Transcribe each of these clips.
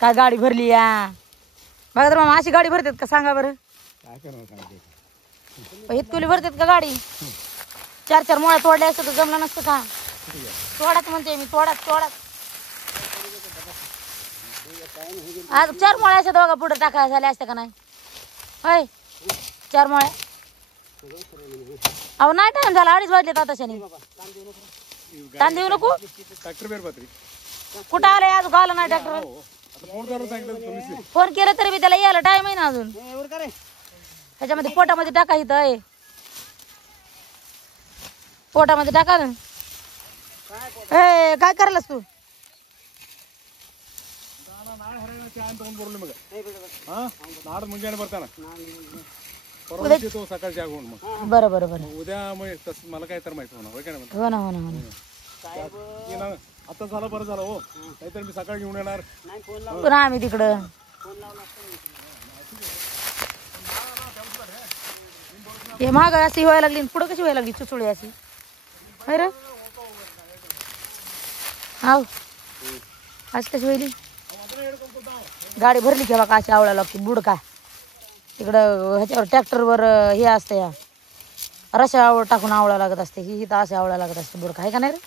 काय गाडी भरली या बघा तर मग अशी गाडी भरतात का सांगा बरं इतकुली भरतात का गाडी 4-4 मोळ्या तोडल्या असतं तर जमलं नसतं का तोडाच म्हणते मी तोडाच आज 4 मोळ्या असतात बघा पुढे टाकाय झाल्या असत्या का नाही होय 4 मोळ्या अहो नाही टाइम झाला 2:30 वाजलेत आताशाने ताण देऊ नको कुठं आलंय आज गावला नाही ट्रॅक्टर फोन केला तरी बी त्याला यायला टाइम आहे ना अजून त्याच्यामध्ये पोटामध्ये टाका इथं पोटामध्ये टाका ना काय करायलास तू बरं बरं बरं उद्या मला काय तर माहिती होणार हो ना हो ना हो ना आता झालं बरं झालं हो नाहीतर मी सकाळी घेऊन येणार पुन्हा आम्ही तिकडं हे महाग अशी व्हायला लागली पुढं कशी व्हायला लागली चुचुळी अशी अरे हाव अशी कशी व्हायली गाडी भरली की बघा अशी आवळा लागते बुडका तिकडं ह्याच्यावर ट्रॅक्टरवर हे असतं या रशा आवळ टाकून आवळा लागत असते ही तर असे आवळा लागत असते बुडका आहे का नाही रे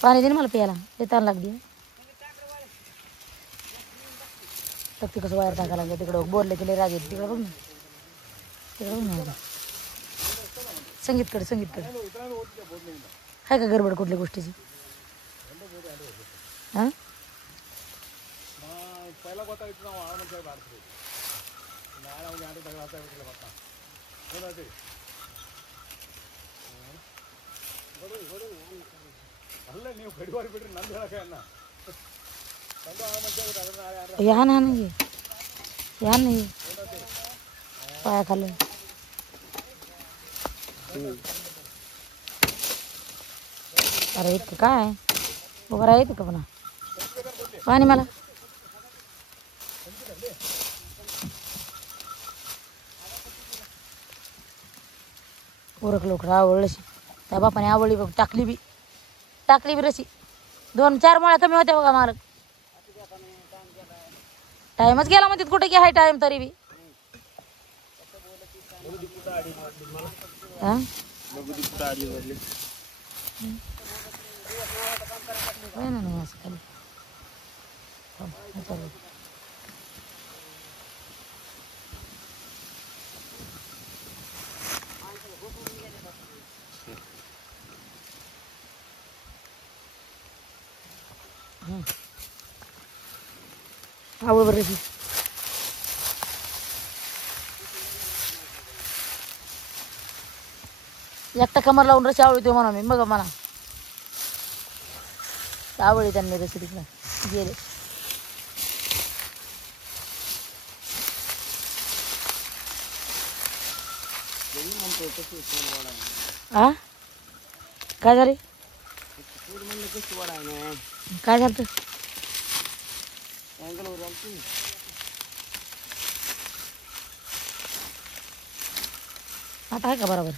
पाणी दे ना मला प्यायला ते ताण लागली तर ती कसं वायर टाकायला लागलं तिकडं बोलले गेले राग येते तिकडं बघ ना तिकडं बघ ना संगीतकडे आहे का गडबड कुठल्या गोष्टीची हां या नाही पाया खाली अरे इतकं काय उभं राहायचं का पुन्हा पाणी मला उरक लोक आवडलशी त्या बापाने आवडली बघ टाकली बी रशी 2-4 मोळ्या कमी होत्या बघा मालक टाइमच गेला म्हणते कुठे की हाय टाइम तरी बी नाही असं खाली आवड बरं एकटा कमर लावून रशी आवडतो म्हणा मी बघा मला आवडली त्यांनी रशी तिकडं गेले हा काय झाले काय झालं आता आहे का बरोबर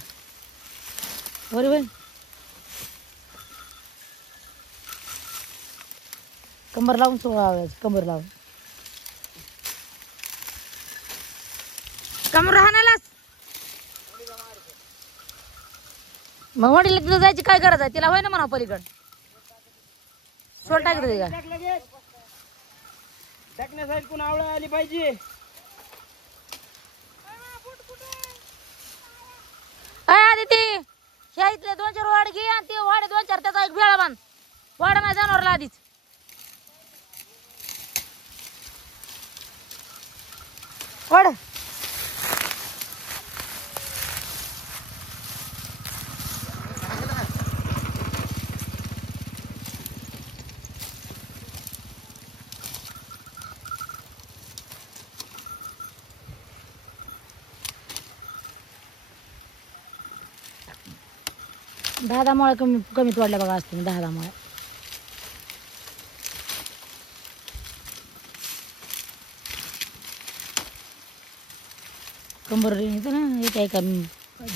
बरोबर कंबर लावून कंबर लावून कमर राहण्यालाच मग वडील तिथं जायची काय गरज आहे तिला होय ना म्हणा पलीकड सोड टाकते का टाकण्यासाठी कोण आवळा आली पाहिजे आदिती ह्या इथले 2-4 वाड घे आणि ते वाडे 2-4 त्याचा एक भेळा बांध वाडा नाही जनावरला आधीच वाड दहा मुळे कमी तोडल्या बघा असते 10 मुळे कंबर येतं ना एका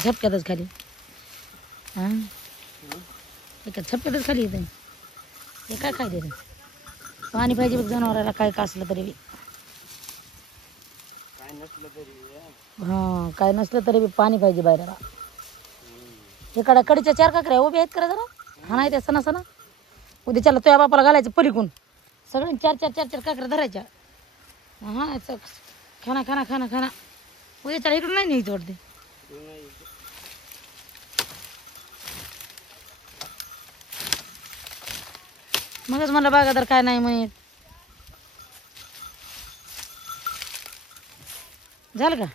झपक्यातच खाली हा एका झपक्यातच खाली येतं हे काय खायचं पाणी पाहिजे बघ जनावराला काय का असलं तरी बी. काय नसलं तरी हा काय नसलं तरी बी पाणी पाहिजे बाहेरला. इकडे कडीच्या 4 काकऱ्या उभ्या आहेत करा जरा. हा नाही त्या सणा सणा उद्याच्याला तुझ्या बापाला घालायचं पलीकून सगळ्यांनी 4 काकऱ्या धरायच्या. हा खाना खाना खाना खाना उद्याच्याला इकडून नाही न्यायचं वाटते. मगच मला बागादार काय नाही म्हणत. झालं का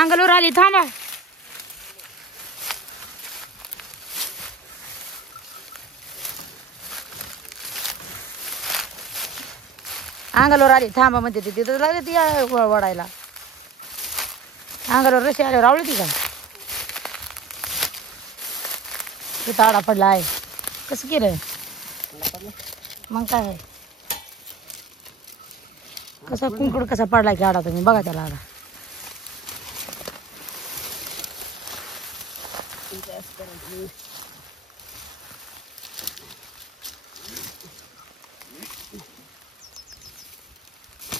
अंगलवर आली थांबा. अंगलवर आली थांबा म्हणते ती तिथं लागले ती वडायला. अंगलवर रशी आल्यावर आवडली ती का तिथं आडा पडला आहे. कसं केलं मग काय आहे कसा कुंकड कसा पडलाय की आडा तुम्ही बघा त्याला आडा.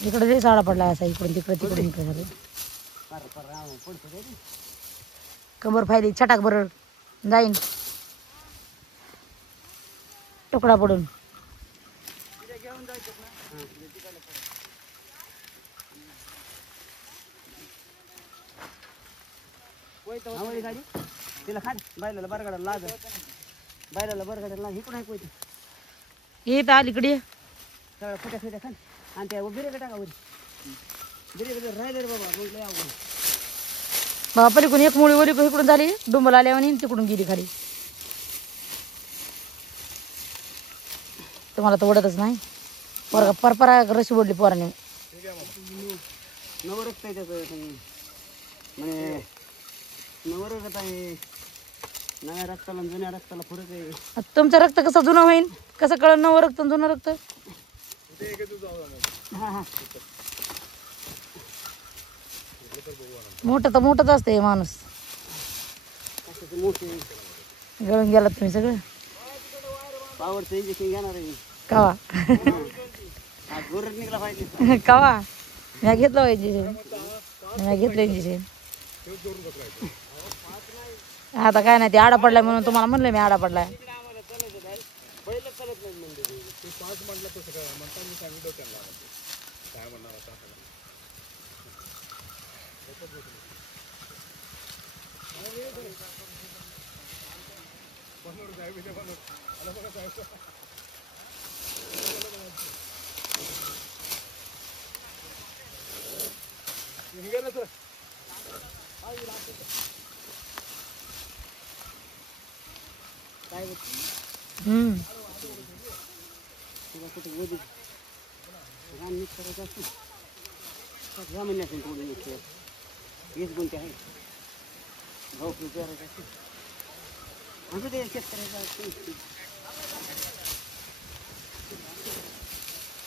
इकडे लई साडा पडलाय असा इकडून तिकडे तिकडून इकडे झालं. कंबर फायली छटाक बरं जाईन तुकडा पडून. गाडी तिला खान बायला बरगाडा लाग बायला बरगाडा लाग इकडून ऐकू येत अलीकडे ये. सगळ्या फुट्या फुट्या खान आणि त्या बिरे टाका वरी बिरे राहिले रे बाबा मग लय अवघड. बाबा पलीकडून एक मुळी वरी इकडून झाली डुंबल आल्या आणि तिकडून गेली खाली. तुम्हाला तर ओढतच नाही पोरगा परपरा रशी ओढली पोराने. नवरक्त आहे त्याचं म्हणजे नवरक्त आहे. नव्या रक्ताला जुन्या रक्ताला फरक आहे. तुमचं रक्त कसं जुनं होईल कसं कळलं नवं रक्त जुनं रक्त. मोठं तर मोठंच असते माणूस. गळून गेलात तुम्ही सगळं. पावरचं इंजेक्शन घेणार आहे कवा जोरात निघला पाहिजे. कवा मी घेतलं इंजेक्शन मी घेतलं इंजेक्शन. आता काय नाही ते आडा पडलाय म्हणून तुम्हाला म्हणलं मी आडा पडलाय. तुला कुठे गोदी रान नीट करायचं असतं ह्या महिन्यातून थोडं खेळ 20 गुंठे आहे भाऊ पेरायचं असतं आमचं ते शेतकऱ्याचं असतं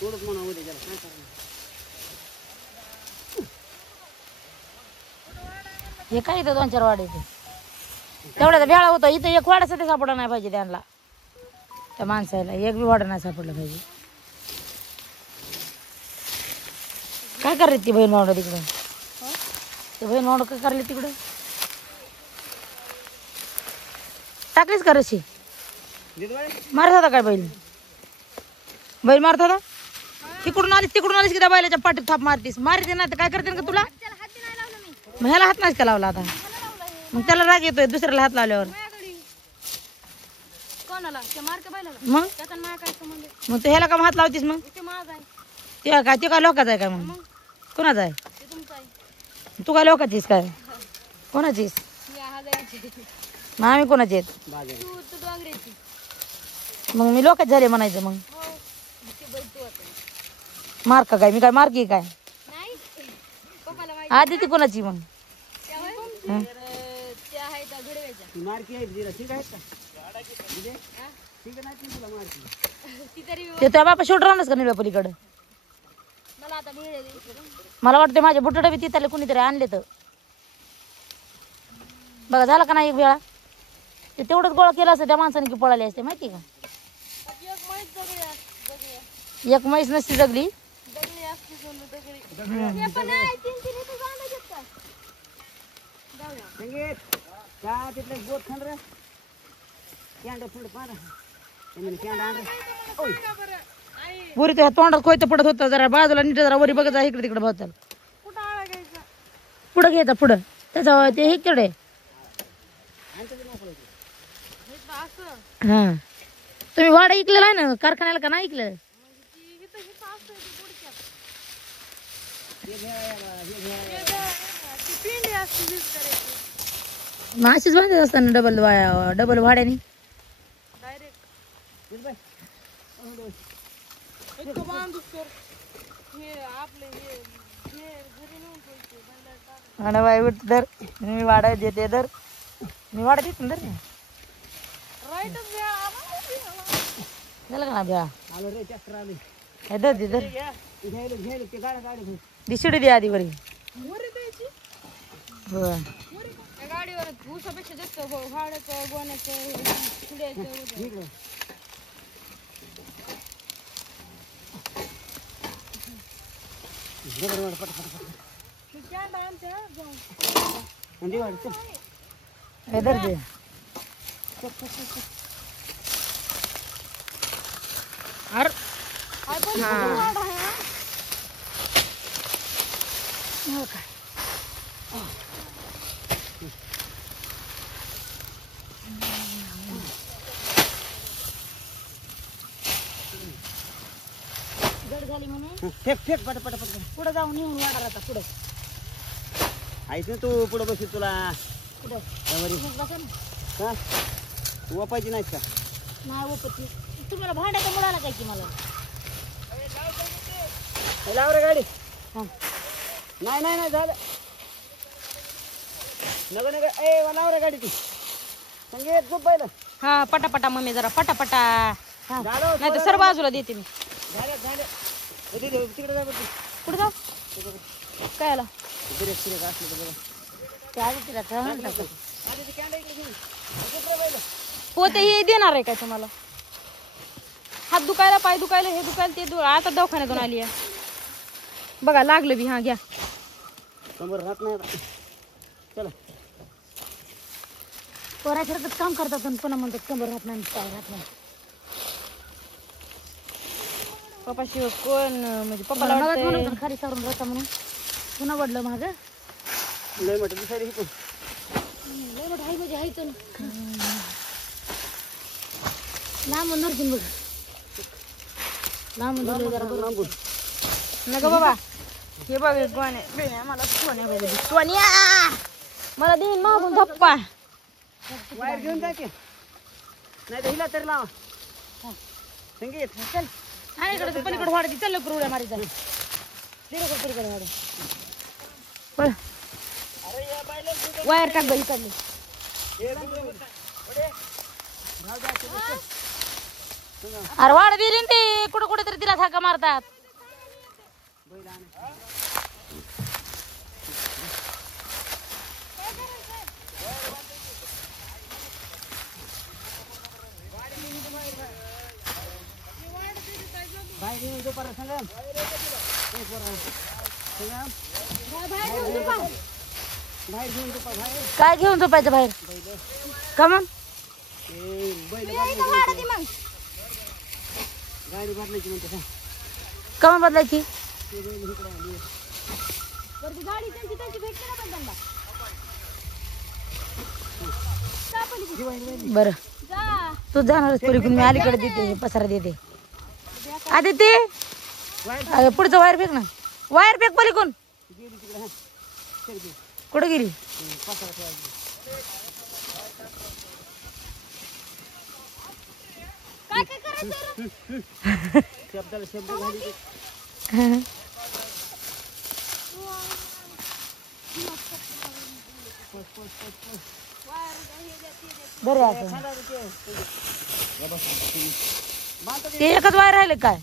थोडंच म्हणा उद्या त्याला काय करायचं. हे काय इथं 2-4 वाडे इथे तेवढ्याचा भेळा होता. इथं एक वाडा सध्या सापडला नाही पाहिजे त्यांना त्या माणसाला एक बी वाडा नाही सापडला पाहिजे. काय करले ती बहीण भावडं तिकडं ते बहीण भावडं काय करले तिकडं टाकलीच का रशी मारत होता काय बैल बैल मारत होता. तिकडून आलीस की त्या बैलाच्या पाठीत थाप मारतीस मारते ना तर काय करते का तुला. मग ह्याला हात नाहीच का लावला आता मग त्याला राग येतोय दुसऱ्याला हात लावल्यावर. मग तू ह्याला का हात लावतीस मग ते काय लोकांचा आहे काय मग कोणाचा आहे तू काय लोकांचीस काय कोणाचीस मग आम्ही कोणाची आहेत मग मी लोकच झाले म्हणायचं. मग मार का काय मी काय मार की काय आधी ती कोणाची मग ते त्या बापा शेवट राहणार का निळ्या पलीकडं. मला वाटतं माझे बुटडे बी तिथले कुणीतरी आणले तर बघा झाला का नाही एक वेळा ते तेवढंच गोळा केलं असतं त्या माणसाने की पळाली असते माहिती का. एक म्हैस नसती जगली. तिथले गोट खान रे कॅन्ड फुड पारा कॅन्ड आण पुरी त्या तोंडात कोयतं पडत होतं. जरा बाजूला नीट जरा वरी बघत जा इकडे तिकडे भावताल. पुढं घ्यायचा पुढं त्याचा ते हे तिकडे. हा तुम्ही वाडा ऐकलेला आहे ना कारखान्याला का नाही ऐकलं. अशीच बांधत असताना डबल भाड्याने. आणि बाई उठ दर मी वाडा देते दर मी वाडा देते दर झालं का ना ब्या आलो रे चक्र आली दर दे दर घ्यायला घ्यायला ते गाडा गाडी दिसडी दे आधी बरी. हो गाडीवर ऊसापेक्षा जास्त भाड्याचं गोण्याचं दर दे. अरे जड झाली म्हणून फेक फेक पट पट पट पुढे जाऊन येऊन वाढायला आता पुढे. ऐक तू पुढे बसू तुला पुढे यावरी बसा ना. का वापायची नाहीत का नाही ओपती तुम्हाला भांड्याचा मुळाला काय की मला. लाव रे गाडी. हा नाही नाही नाही झालं नगर नगर ए लाव रे गाडी तू संगीत खूप पहिलं. हा पटापटा मम्मी जरा पटापटा झालं नाही तर सर बाजूला देते मी. झालं झालं तिकडे जा बघ कुठे जाऊ काय आला ब्रेक ब्रेक असलं तर बघा ते आधी तिला ठेवून टाकू. आधी ते कॅन्डा इकडे घेऊन पोते हे देणार आहे काय तुम्हाला. हात दुखायला पाय दुखायला हे दुखायला ते आता दवाखान्यातून आली आहे बघा लागलं बी. हा घ्या कंबर राहत नाही आता. चला पोरासारखंच काम करतात पण पुन्हा म्हणतात कंबर राहत नाही काय राहत नाही. पप्पा शिव कोण म्हणजे पप्पाला मला वाटतंय- म्हणत होतं खाली सारून रस्ता म्हणून पुन्हा वडलं माझं. लय म्हटलं दुसरी ही पण लय मोठं हाय म्हणजे हाय तर लांब नरसून बघ लांब धरलं जरा बरं. लांबून नको बाबा हे बघ गोण्या मला सोन्या पाहिजे. सोन्या मला देईन मागून धप्पा. वायर घेऊन जा की नाही तर हिला तरी लावा संगीत चल आणि इकडे पलीकडे वाढती चल लवकर उड्या मारी चल पलीकडे वाढ पळ वायर टाक बाई काढली. अरे वाढ दिली ना ते कुठं कुठे तरी तिला थाका मारतात. बाहेर घेऊन जो परत संगम बाहेर घेऊन जो बाहेर काय घेऊन झोपायचं बाहेर का मग बैल गाडी भरण्याची म्हणते का का मग बदलायची. गाडी त्यांची त्यांची भेटते ना पण त्यांना. बरं जा तू जाणारच पलीकडून मी अलीकडे देते पसारा देते. आधी ते अगं पुढचं वायर फेक ना वायर फेक पलीकडून. गेली तिकडे हा चल कुठं गेली. काय काय करायचं शब्दाला शब्द घाली बरे असं ते एकच वायर राहिले काय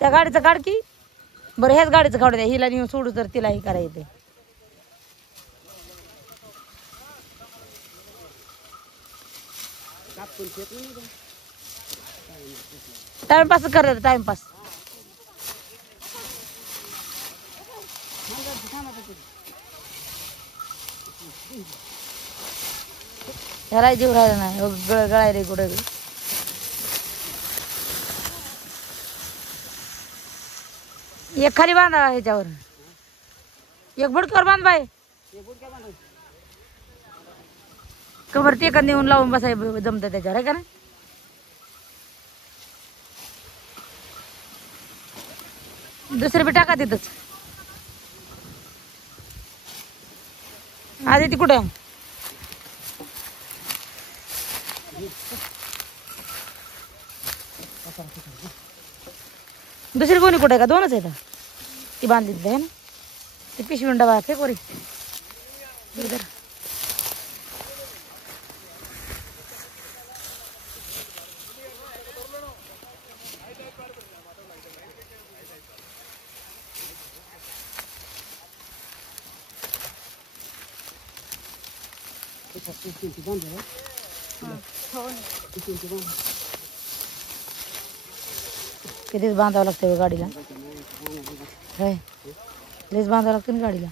त्या गाडीचं काढ की. बरं ह्याच गाडीचं काढू द्या हिला नेऊन सोडू तर तिला हे करायचं. कापून फेक नाही का? टाइमपास करत टाइमपास. ह्याला जीव राहिला नाही गळायला कुठे. एक खाली बांधा ह्याच्यावर, एक बुडक्यावर बांध बाय. हे बोट काय बांधायचं? कबर ते का नेऊन लावून बसाय जमत त्याच्यावर, आहे का ना. दुसरे बी टाका तिथंच. आधी ती कुठे दुसरी कोणी कुठे का? दोनच आहे ती बांधली तिथे, आहे ना. ती पिशवी डबा फेक वरी इधर. कितीच बांधावं लागतं गाडीला. लयच बांधावं लागतं ना गाडीला.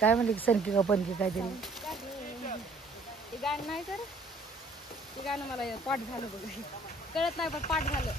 काय म्हणले की सनकी का पनकी काहीतरी. ते गाणं नाही तर ते गाणं मला पाठ झालं बघ. कळत नाही पण पाठ झालं.